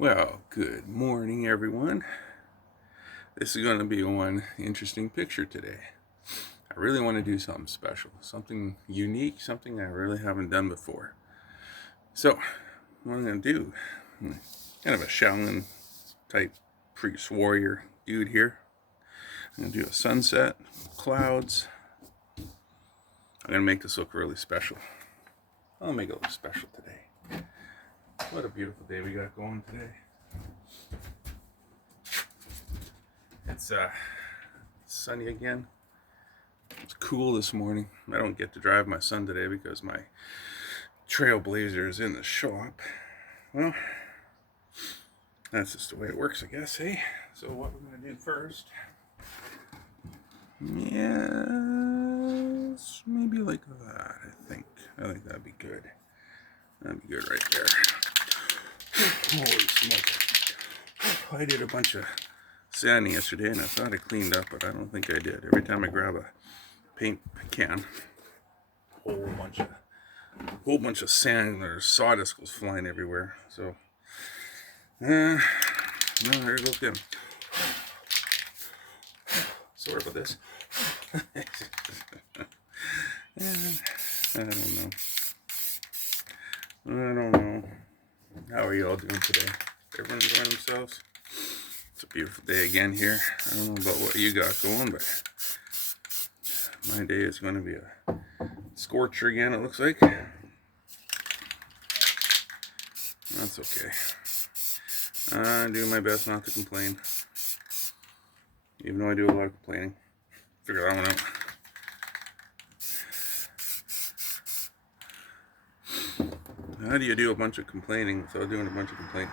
Well, good morning, everyone. This is going to be one interesting picture today. I really want to do something special, something unique, something I really haven't done before. So, what I'm going to do, I'm kind of a Shaolin type priest warrior dude here. I'm going to do a sunset, clouds. I'm going to make this look really special. I'll make it look special today. What a beautiful day we got going today. It's sunny again. It's cool this morning. I don't get to drive my son today because my Trailblazer is in the shop. Well, that's just the way it works, I guess, hey? So what we're going to do first, yes, maybe like that, I think. I think that'd be good. That'd be good right there. Holy smoke. I did a bunch of sanding yesterday and I thought I cleaned up, but I don't think I did. Every time I grab a paint can, whole bunch of sand or sawdust goes flying everywhere. So, well, there goes again. Sorry about this. I don't know. How are you all doing today? Everyone enjoying themselves? It's a beautiful day again here. I don't know about what you got going, but my day is going to be a scorcher again, it looks like. That's okay. I do my best not to complain. Even though I do a lot of complaining. Figure that one out. How do you do a bunch of complaining without doing a bunch of complaining?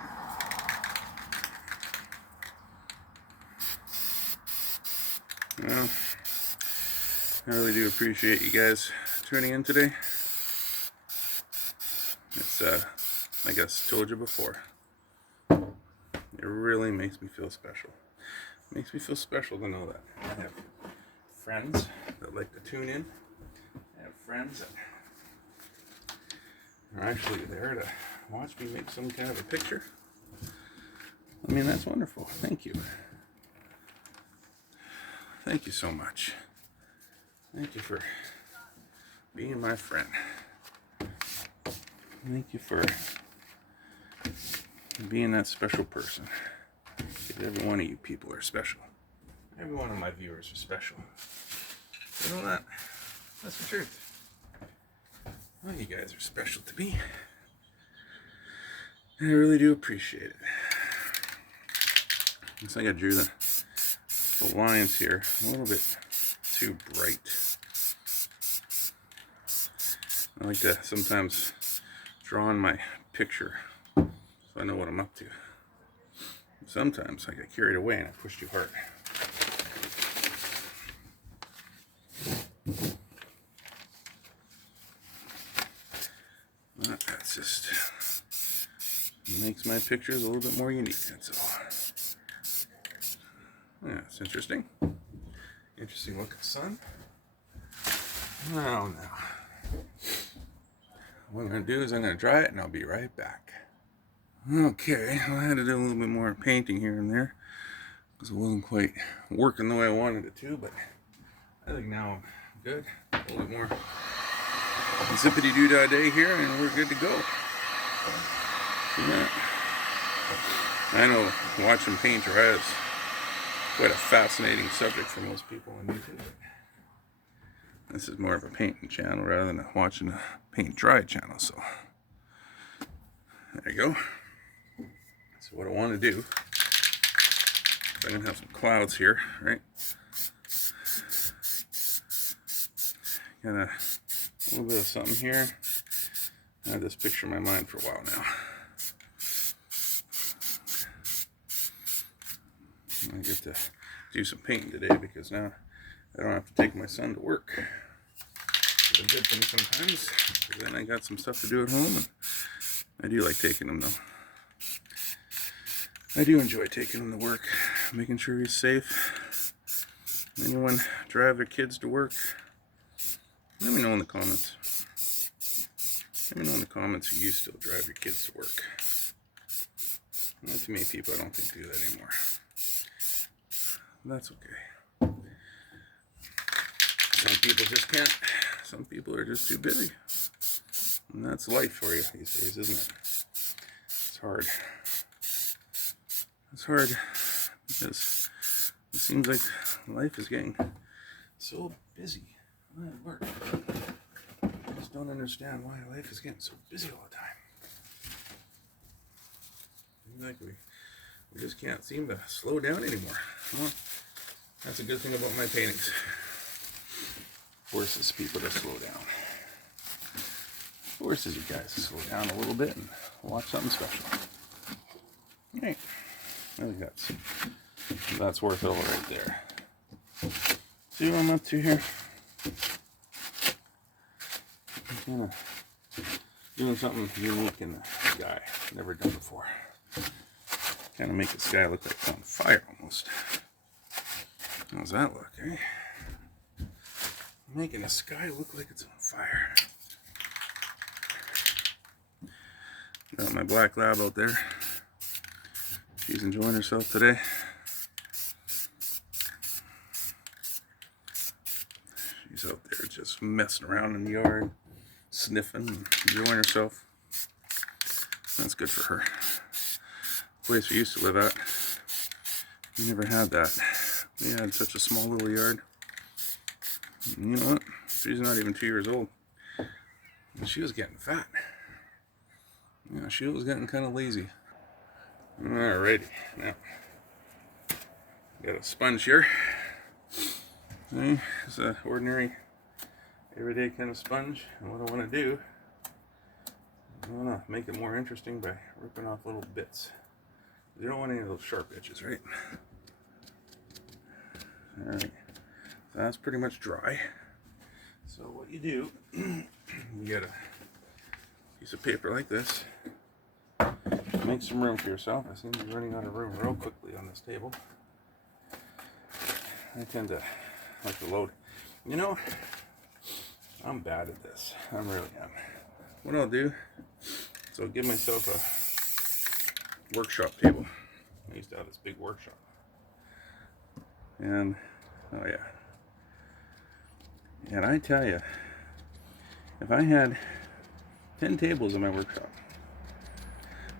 Well, I really do appreciate you guys tuning in today. It's, like I told you before, it really makes me feel special. It makes me feel special to know that I have friends that like to tune in. I have friends that are actually there to watch me make some kind of a picture. I mean, that's wonderful. Thank you. Thank you so much. Thank you for being my friend. Thank you for being that special person. Because every one of you people are special. Every one of my viewers are special. You know that? That's the truth. Well, you guys are special to me. And I really do appreciate it. Looks like I drew the lines here a little bit too bright. I like to sometimes draw on my picture so I know what I'm up to. Sometimes I get carried away and I push too hard. But that's just makes my pictures a little bit more unique, that's all. Yeah, it's interesting. Interesting looking sun. Oh, no. What I'm going to do is I'm going to dry it and I'll be right back. Okay, well, I had to do a little bit more painting here and there because it wasn't quite working the way I wanted it to, but I think now I'm good. A little bit more zippity-doo-dah day here and we're good to go. Yeah. I know watching paint dry is quite a fascinating subject for most people on YouTube. This is more of a painting channel rather than watching a paint dry channel, so there you go. So what I want to do, I'm going to have some clouds here, right? Got a little bit of something here. I had this picture in my mind for a while now. I get to do some painting today because now I don't have to take my son to work. It's a good thing sometimes, because then I got some stuff to do at home, and I do like taking him though. I do enjoy taking him to work, making sure he's safe. Anyone drive their kids to work? Let me know in the comments. Let me know in the comments who you still drive your kids to work. Not too many people, I don't think, do that anymore. That's okay. Some people just can't. Some people are just too busy. And that's life for you these days, isn't it? It's hard. It's hard because it seems like life is getting so busy. At work. I just don't understand why life is getting so busy all the time. Seems like we just can't seem to slow down anymore. Well, that's a good thing about my paintings. Forces people to slow down. Forces you guys to slow down a little bit and watch something special. Right. I think that's worth it all right there. See what I'm up to here? I'm kind of doing something unique in the sky. Never done before. Kind of make the sky look like it's on fire almost. How's that look, eh? Making the sky look like it's on fire. Got my black lab out there. She's enjoying herself today. She's out there just messing around in the yard, sniffing, and enjoying herself. That's good for her. The place we used to live at, we never had that. We had such a small little yard. And you know what? She's not even 2 years old. And she was getting fat. Yeah, she was getting kind of lazy. Alrighty, now got a sponge here. See, it's an ordinary, everyday kind of sponge. And what I want to do, I want to make it more interesting by ripping off little bits. You don't want any of those sharp edges, right? Alright, so that's pretty much dry. So what you do, you get a piece of paper like this. Make some room for yourself. I seem to be running out of room real quickly on this table. I tend to like to load. You know, I'm bad at this. I really am. What I'll do is I'll give myself a workshop table. I used to have this big workshop. And, oh yeah. And I tell you, if I had 10 tables in my workshop,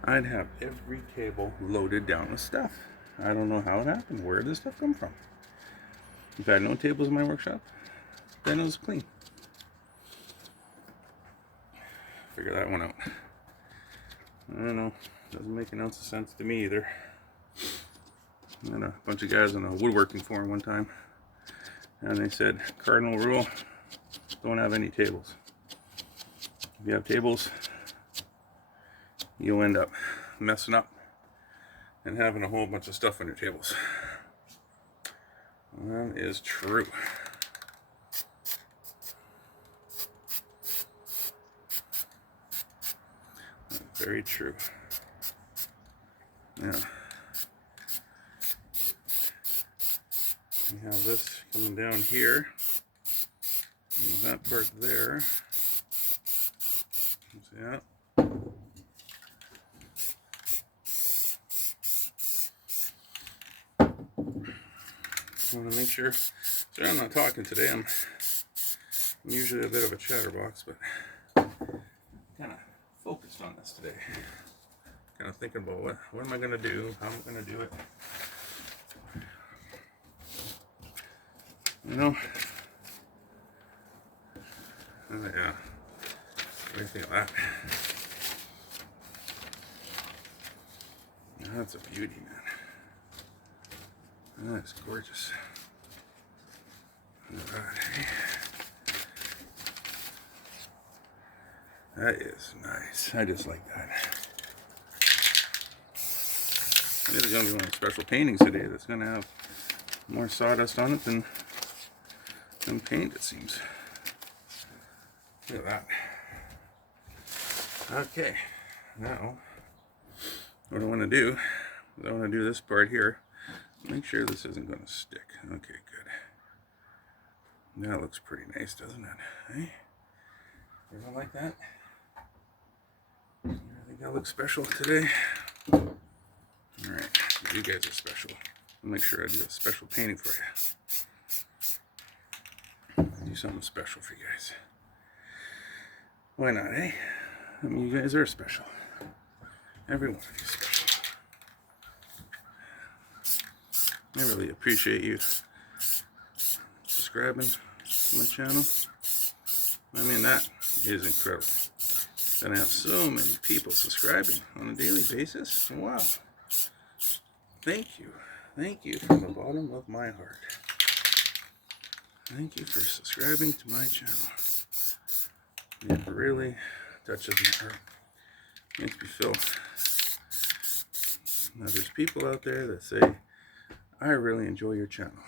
I'd have every table loaded down with stuff. I don't know how it happened. Where did this stuff come from? If I had no tables in my workshop, then it was clean. Figure that one out. I don't know. Doesn't make an ounce of sense to me either. I had a bunch of guys on a woodworking forum one time, and they said, cardinal rule, don't have any tables. If you have tables, you'll end up messing up and having a whole bunch of stuff on your tables. That is true. Very true. Yeah. We have this coming down here. And that part there. See that? I want to make sure. So I'm not talking today. I'm usually a bit of a chatterbox, but kind of focused on this today. Kind of thinking about what am I going to do? How am I going to do it? You know? Yeah. What do you think of that? That's a beauty, man. That is gorgeous. That is nice. I just like that. This is going to be one of the special paintings today that's going to have more sawdust on it than paint, it seems. Look at that. Okay, now what I want to do is I want to do this part here. Make sure this isn't going to stick. Okay, good. That looks pretty nice, doesn't it? Hey? Everyone like that? I think that looks special today. You guys are special. I'll make sure I do a special painting for you. Do something special for you guys. Why not, eh? I mean, you guys are special. Every one of you is special. I really appreciate you subscribing to my channel. I mean, that is incredible. And I have so many people subscribing on a daily basis. Wow. Thank you. Thank you from the bottom of my heart. Thank you for subscribing to my channel. It really touches my heart. Makes me feel that there's people out there that say, I really enjoy your channel.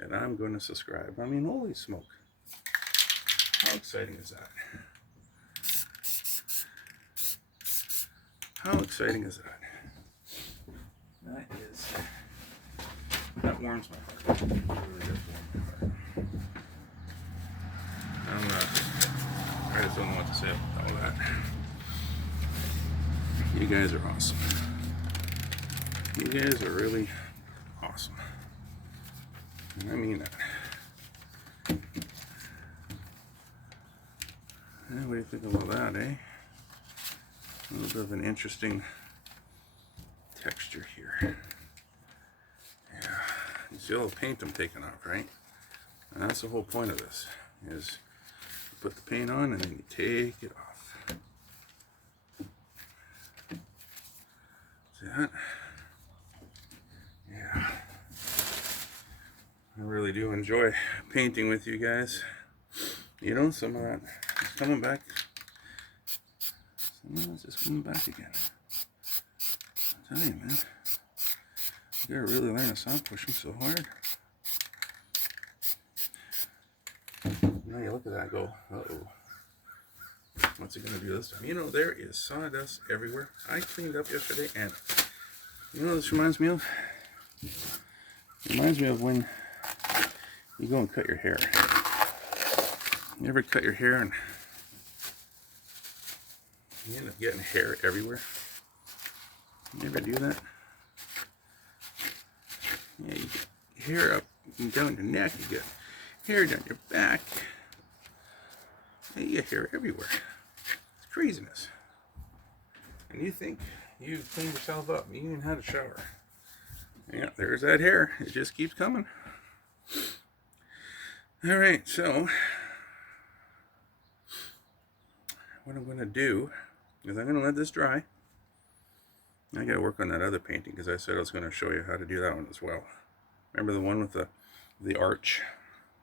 And I'm going to subscribe. I mean, holy smoke. How exciting is that? How exciting is that? That warms my heart. It really does warm my heart. I just don't know what to say about all that. You guys are awesome. You guys are really awesome. And I mean that. What do you think about that, eh? A little bit of an interesting texture here. Yeah. You see all the paint I'm taking off, right? And that's the whole point of this, is you put the paint on and then you take it off. See that? Yeah. I really do enjoy painting with you guys. You know, some of that is coming back. Some of that's just coming back again. I tell you, man. You gotta really learn to stop pushing so hard. Now you look at that and go, uh-oh. What's it gonna do this time? You know, there is sawdust everywhere. I cleaned up yesterday, and you know what this reminds me of? It reminds me of when you go and cut your hair. You ever cut your hair and you end up getting hair everywhere? You ever do that? Yeah, you get hair up and down your neck, you get hair down your back. You get hair everywhere. It's craziness. And you think you cleaned yourself up, you even had a shower. Yeah, there's that hair. It just keeps coming. Alright, so what I'm going to do is I'm going to let this dry. I got to work on that other painting because I said I was going to show you how to do that one as well. Remember the one with the arch?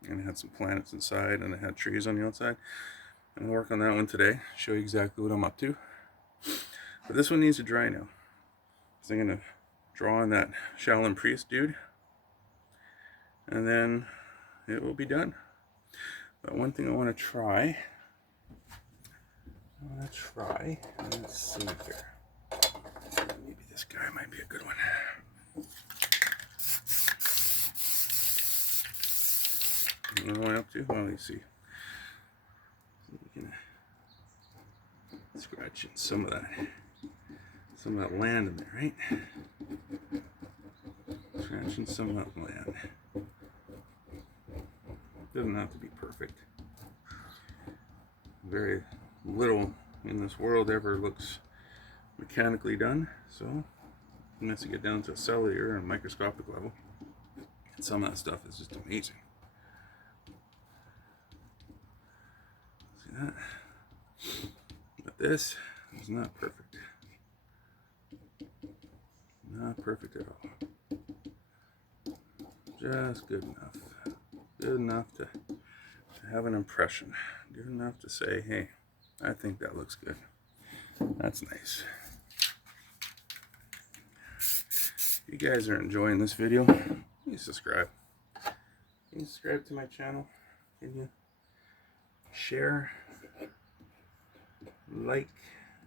And it had some planets inside and it had trees on the outside. I'm going to work on that one today. Show you exactly what I'm up to. But this one needs to dry now. So I'm going to draw on that Shaolin priest dude. And then it will be done. But one thing I want to try. Let's see here. Maybe this guy might be a good one. What am I up to? Well, let's see. We can scratch in some of that land in there, right? Scratching some of that land. Doesn't have to be perfect. Very little in this world ever looks mechanically done, so it has to get down to a cellular and microscopic level. And some of that stuff is just amazing. See that? But this is not perfect. Not perfect at all. Just good enough. Good enough to have an impression. Good enough to say, hey, I think that looks good. That's nice. If you guys are enjoying this video, please subscribe. Can you subscribe to my channel? Can you share? Like?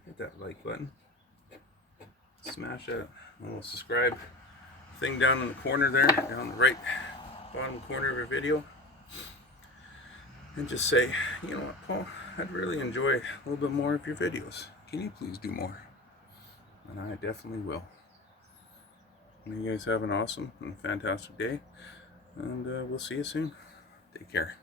Hit that like button. Smash that little subscribe thing down in the corner there, down the right bottom corner of your video. And just say, you know what, Paul, I'd really enjoy a little bit more of your videos. Can you please do more? And I definitely will. You guys have an awesome and fantastic day, and we'll see you soon. Take care.